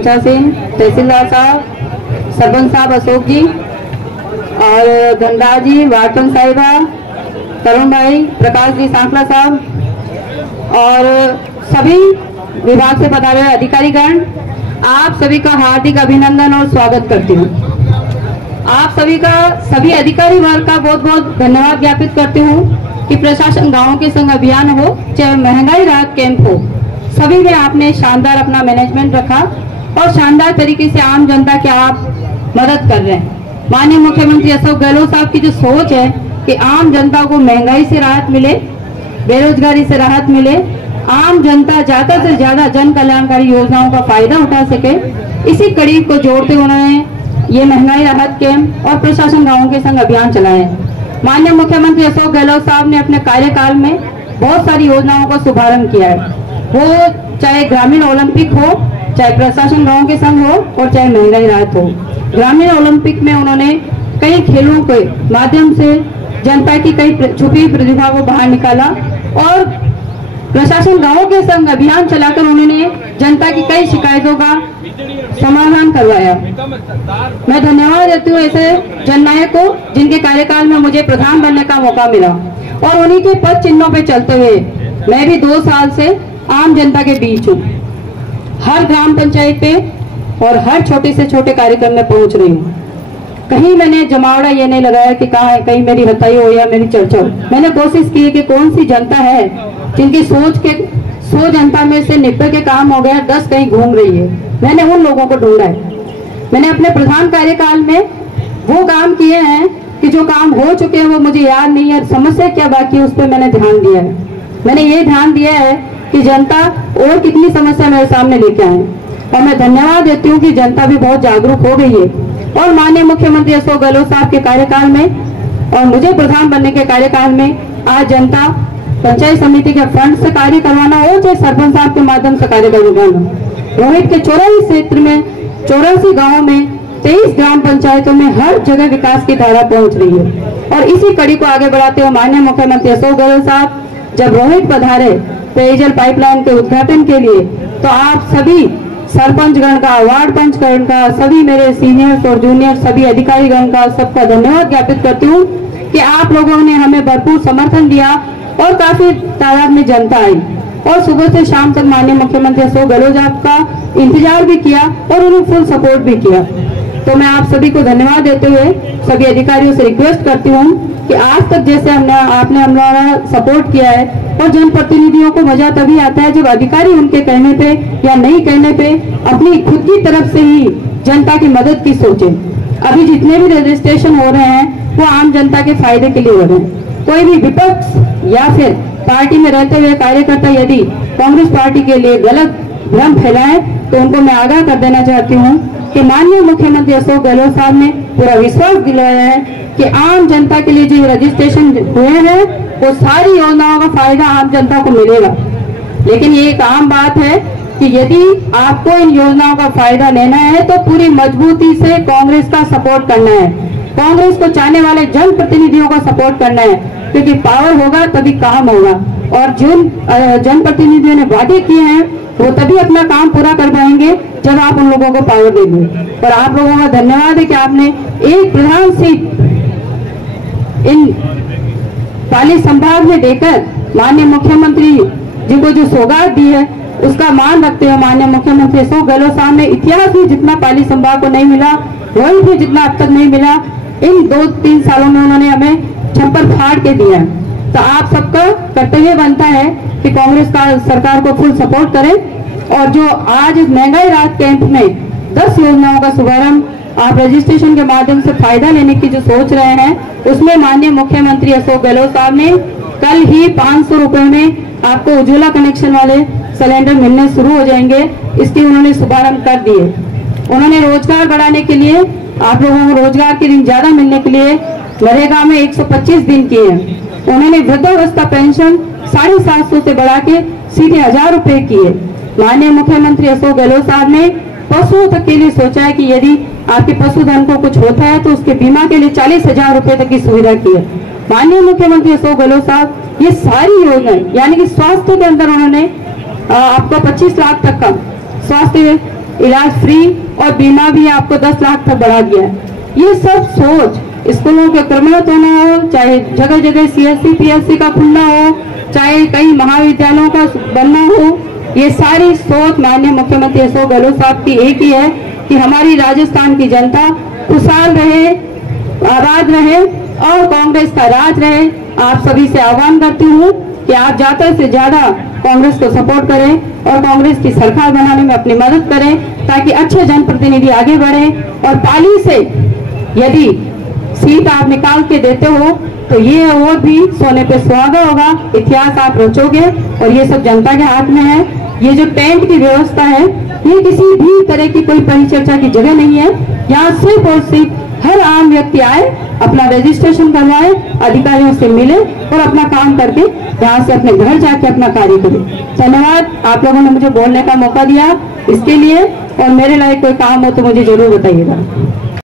मंचा सिंह, तहसीलदार साहब, सरपंच साहब अशोक जी और धनराज जी, वार्डन साहिबा, तरुण भाई, प्रकाश जी सांकला साहब और सभी विभाग से पधारे हुए अधिकारीगण, आप सभी का हार्दिक अभिनंदन और स्वागत करती हूँ। आप सभी का, सभी अधिकारी वर्ग का बहुत बहुत धन्यवाद ज्ञापित करती हूँ कि प्रशासन गांवों के संग अभियान हो चाहे महंगाई राहत कैंप हो, सभी में आपने शानदार अपना मैनेजमेंट रखा और शानदार तरीके से आम जनता की आप मदद कर रहे हैं। माननीय मुख्यमंत्री अशोक गहलोत साहब की जो सोच है कि आम जनता को महंगाई से राहत मिले, बेरोजगारी से राहत मिले, आम जनता ज्यादा से ज्यादा जन कल्याणकारी योजनाओं का फायदा उठा सके, इसी कड़ी को जोड़ते उन्होंने ये महंगाई राहत कैंप और प्रशासन गांवों के संग अभियान चलाए। माननीय मुख्यमंत्री अशोक गहलोत साहब ने अपने कार्यकाल में बहुत सारी योजनाओं का शुभारंभ किया है, वो चाहे ग्रामीण ओलंपिक हो, चाहे प्रशासन गांव के संग हो और चाहे महंगाई राहत हो। ग्रामीण ओलंपिक में उन्होंने कई खेलों के माध्यम से जनता की कई छुपी प्रतिभा को बाहर निकाला और प्रशासन गांवों के संग अभियान चलाकर उन्होंने जनता की कई शिकायतों का समाधान करवाया। मैं धन्यवाद देती हूँ ऐसे जननायक को जिनके कार्यकाल में मुझे प्रधान बनने का मौका मिला और उन्हीं के पद चिन्हों पे चलते हुए मैं भी 2 साल से आम जनता के बीच हूँ। हर ग्राम पंचायत पे और हर छोटे से छोटे कार्यक्रम में पहुंच रही हूँ। कहीं मैंने जमावड़ा ये नहीं लगाया कि कहीं मेरी हताई हो या मेरी चर्चा हो। मैंने कोशिश की कि कौन सी जनता है जिनकी सोच के 100 जनता में से 90 के काम हो गया, 10 कहीं घूम रही है। मैंने उन लोगों को ढूंढा है। मैंने अपने प्रधान कार्यकाल में वो काम किए हैं कि जो काम हो चुके हैं वो मुझे याद नहीं है, समस्या क्या बाकी है उस पर मैंने ध्यान दिया है। मैंने ये ध्यान दिया है कि जनता और कितनी समस्या मेरे सामने लेके आए और मैं धन्यवाद देती हूँ कि जनता भी बहुत जागरूक हो गई है। और माननीय मुख्यमंत्री अशोक गहलोत साहब के कार्यकाल में और मुझे प्रधान बनने के कार्यकाल में आज जनता पंचायत समिति के फंड से कार्य करवाना हो चाहे सरपंच साहब के माध्यम से कार्य करवाना, रोहित के 84 क्षेत्र में 84 गाँव में 23 ग्राम पंचायतों में हर जगह विकास की धारा पहुंच रही है। और इसी कड़ी को आगे बढ़ाते हुए माननीय मुख्यमंत्री अशोक गहलोत साहब जब रोहित पधारे पेयजल पाइपलाइन के उद्घाटन के लिए, तो आप सभी सरपंचगण का, वार्ड पंचगण का, सभी मेरे सीनियर्स और जूनियर सभी अधिकारीगण का सबका धन्यवाद ज्ञापित करती हूँ कि आप लोगों ने हमें भरपूर समर्थन दिया और काफी तादाद में जनता आई और सुबह से शाम तक माननीय मुख्यमंत्री अशोक गहलोत साहब का इंतजार भी किया और उन्हें फुल सपोर्ट भी किया। तो मैं आप सभी को धन्यवाद देते हुए सभी अधिकारियों से रिक्वेस्ट करती हूँ कि आज तक जैसे आपने हमारा सपोर्ट किया है, और जनप्रतिनिधियों को मजा तभी आता है जब अधिकारी उनके कहने पे या नहीं कहने पे अपनी खुद की तरफ से ही जनता की मदद की सोचे। अभी जितने भी रजिस्ट्रेशन हो रहे हैं वो आम जनता के फायदे के लिए हो रहे हैं। कोई भी विपक्ष या फिर पार्टी में रहते हुए कार्यकर्ता यदि कांग्रेस पार्टी के लिए गलत भ्रम फैलाए तो उनको मैं आगाह कर देना चाहती हूँ कि माननीय मुख्यमंत्री अशोक गहलोत साहब ने पूरा विश्वास दिलाया है कि आम जनता के लिए जो रजिस्ट्रेशन हुए हैं वो सारी योजनाओं का फायदा आम जनता को मिलेगा। लेकिन ये एक आम बात है कि यदि आपको इन योजनाओं का फायदा लेना है तो पूरी मजबूती से कांग्रेस का सपोर्ट करना है, कांग्रेस को चाहने वाले जनप्रतिनिधियों का सपोर्ट करना है, क्योंकि पावर होगा तभी काम होगा। और जिन जनप्रतिनिधियों ने वादे किए हैं वो तभी अपना काम पूरा कर पाएंगे जब आप उन लोगों को पावर देंगे। और आप लोगों का धन्यवाद है कि आपने एक प्रधान सीट इन पाली संभाग में देकर माननीय मुख्यमंत्री जी को जो सौगात दी है उसका मान रखते हुए माननीय मुख्यमंत्री अशोक गहलोत साहब ने इतिहास में जितना पाली संभाग को नहीं मिला, रोहित में जितना अब तक नहीं मिला, इन 2-3 सालों में उन्होंने हमें छप्पर फाड़ के दिया। तो आप सबका कर्तव्य बनता है कि कांग्रेस का सरकार को फुल सपोर्ट करें। और जो आज इस महंगाई राहत कैंप में 10 योजनाओं का शुभारंभ आप रजिस्ट्रेशन के माध्यम से फायदा लेने की जो सोच रहे हैं, उसमें माननीय मुख्यमंत्री अशोक गहलोत साहब ने कल ही 500 रुपए में आपको उज्ज्वला कनेक्शन वाले सिलेंडर मिलने शुरू हो जाएंगे, इसकी उन्होंने शुभारंभ कर दिए। उन्होंने रोजगार बढ़ाने के लिए, आप लोगों को रोजगार के दिन ज्यादा मिलने के लिए नरेगा में 125 दिन किए हैं। उन्होंने वृद्धावस्था पेंशन 750 से बढ़ा के सीधे 1000 रुपए किए। माननीय मुख्यमंत्री अशोक गहलोत साहब ने पशुओं तक के लिए सोचा है कि यदि आपके पशुधन को कुछ होता है तो उसके बीमा के लिए 40,000 रुपए तक की सुविधा की है। माननीय मुख्यमंत्री अशोक गहलोत साहब ये सारी योजनाएं, यानी कि स्वास्थ्य के अंदर उन्होंने आपको 25 लाख तक का स्वास्थ्य इलाज फ्री और बीमा भी आपको 10 लाख तक बढ़ा दिया है। ये सब सोच स्कूलों के क्रमोन्नत होना हो, चाहे जगह जगह CSC PSC का खुलना हो, चाहे कई महाविद्यालयों का बनना हो, ये सारी सोच माननीय मुख्यमंत्री अशोक गहलोत साहब की एक ही है कि हमारी राजस्थान की जनता खुशहाल रहे, आबाद रहे और कांग्रेस का राज रहे। आप सभी से आह्वान करती हूँ कि आप ज्यादा से ज्यादा कांग्रेस को सपोर्ट करें और कांग्रेस की सरकार बनाने में अपनी मदद करें, ताकि अच्छे जनप्रतिनिधि आगे बढ़े। और पाली से यदि सीट आप निकाल के देते हो तो ये अवार्ड भी सोने पे सुहागा होगा, इतिहास आप रचोगे और ये सब जनता के हाथ में है। ये जो टेंट की व्यवस्था है, ये किसी भी तरह की कोई परिचर्चा की जगह नहीं है। यहाँ सिर्फ और सिर्फ हर आम व्यक्ति आए, अपना रजिस्ट्रेशन करवाए, अधिकारियों से मिले और अपना काम करके यहाँ से अपने घर जाके अपना कार्य करे। धन्यवाद, आप लोगों ने मुझे बोलने का मौका दिया इसके लिए, और मेरे लायक कोई काम हो तो मुझे जरूर बताइएगा।